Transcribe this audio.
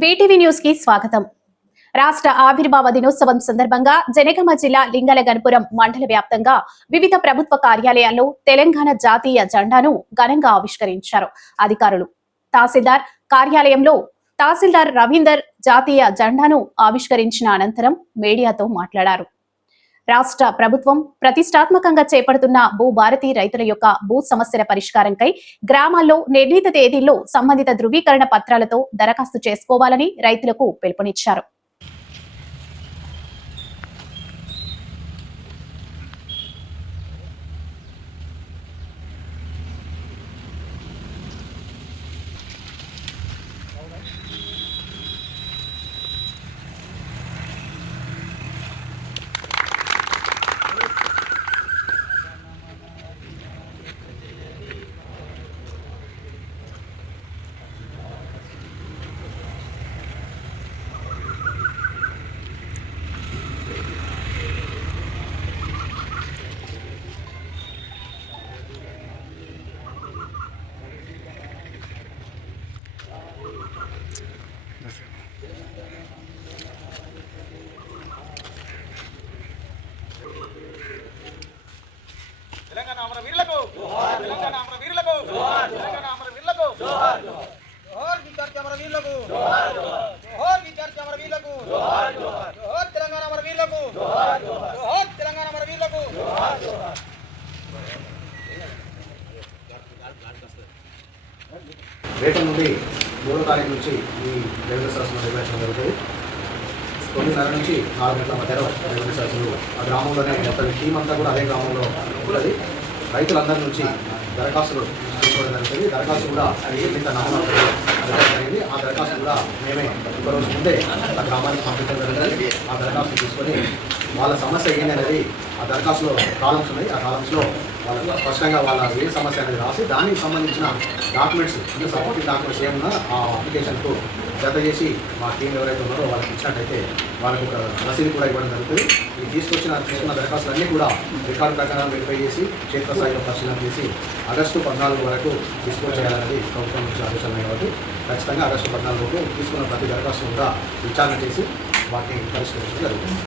BTV న్యూస్కి స్వాగతం. రాష్ట్ర ఆవిర్భావ దినోత్సవం సందర్భంగా జనగామ జిల్లా లింగలగన్పురం మండల వ్యాప్తంగా వివిధ ప్రభుత్వ కార్యాలయాల్లో తెలంగాణ జాతీయ జెండాను ఘనంగా ఆవిష్కరించారు అధికారులు. తహసీల్దార్ కార్యాలయంలో తహసీల్దార్ రవీందర్ జాతీయ జెండాను ఆవిష్కరించిన అనంతరం మీడియాతో మాట్లాడారు. రాష్ట్ర ప్రభుత్వం ప్రతిష్టాత్మకంగా చేపడుతున్న భూభారతి రైతుల యొక్క భూ సమస్యల పరిష్కారంకై గ్రామాల్లో నిర్ణీత తేదీల్లో సంబంధిత ధృవీకరణ పత్రాలతో దరఖాస్తు చేసుకోవాలని రైతులకు పిలుపునిచ్చారు. తెలంగాణ అమర వీరులకు తెలంగాణ అమర వీరులకు తెలంగాణ అమర వీరులకు జోహార్ విద్యార్థి అమర వీరులకు జోహార్ విద్యార్థి అమర వీరులకు జోహార్ తెలంగాణ అమర వీరులకు జోహార్ తెలంగాణ అమర వీరులకు రేపు నుండి మూడో తారీఖు నుంచి ఈ రెవెన్యూ సరస్సును నిర్వహించడం జరుగుతుంది. తొమ్మిదిన్నర నుంచి నాలుగు గంటల మధ్యలో రెవెన్యూ సరస్సులు ఆ గ్రామంలోనే మొత్తం టీం అంతా కూడా అదే గ్రామంలో ఉన్నది. రైతులందరి నుంచి దరఖాస్తులు తీసుకోవడం జరుగుతుంది. దరఖాస్తు కూడా నిర్మిత నమూనా జరిగింది. ఆ దరఖాస్తు కూడా మేమే ఒకరోజు ముందే ఆ గ్రామానికి పంపించడం జరుగుతుంది ఆ దరఖాస్తు తీసుకొని వాళ్ళ సమస్య ఏంటి అనేది ఆ దరఖాస్తులో కాలమ్స్ ఉన్నాయి. ఆ కాలమ్స్లో వాళ్ళ స్పష్టంగా వాళ్ళ ఏ సమస్య అనేది రాసి దానికి సంబంధించిన డాక్యుమెంట్స్ అంటే సపోర్టింగ్ డాక్యుమెంట్స్ ఏమన్నా ఆ అప్లికేషన్కు జత చేసి మా టీం ఎవరైతే ఉన్నారో వాళ్ళకి ఇచ్చినట్టయితే వాళ్ళకి ఒక రసీదు కూడా ఇవ్వడం జరుగుతుంది. ఈ తీసుకొచ్చిన తీసుకున్న దరఖాస్తులన్నీ కూడా రికార్డు ప్రకారం వెరిఫై చేసి క్షేత్రస్థాయిలో పరిశీలన చేసి ఆగస్టు పద్నాలుగు వరకు డిస్పోజ్ చేయాలనేది ప్రభుత్వం నుంచి ఆదేశాలు కాబట్టి ఖచ్చితంగా ఆగస్టు పద్నాలుగు వరకు తీసుకున్న ప్రతి దరఖాస్తు కూడా విచారణ చేసి వాటిని పరిష్కరించడం జరుగుతుంది.